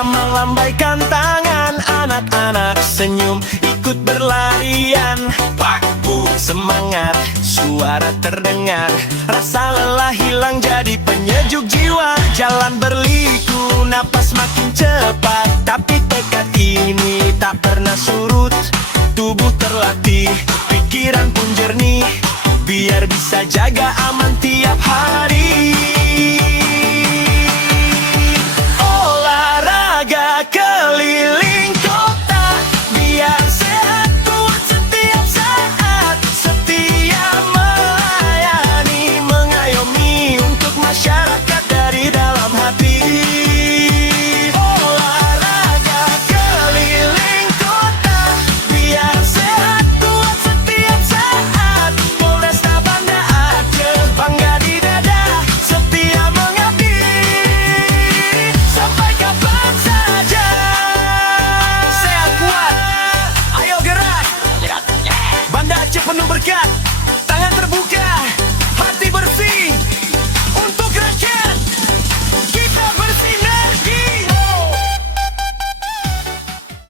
Gamang lambaikan tangan, anak-anak senyum ikut berlarian. Paku semangat, suara terdengar, rasa lelah hilang jadi penyejuk jiwa. Jalan berliku, napas makin cepat, tapi tekad ini tak pernah surut. Tubuh terlatih, pikiran pun jernih, biar bisa jaga aman tiap hari. Olahraga keliling kota, biar sehat kuat setiap saat. Setia melayani, mengayomi untuk masyarakat dari dalam hati. Olahraga keliling kota, biar sehat kuat setiap saat. Polresta Banda Aceh bangga di dada, setia mengabdi sampai kapan saja. Sehat kuat, ayo gerak, Banda Aceh penuh berkat.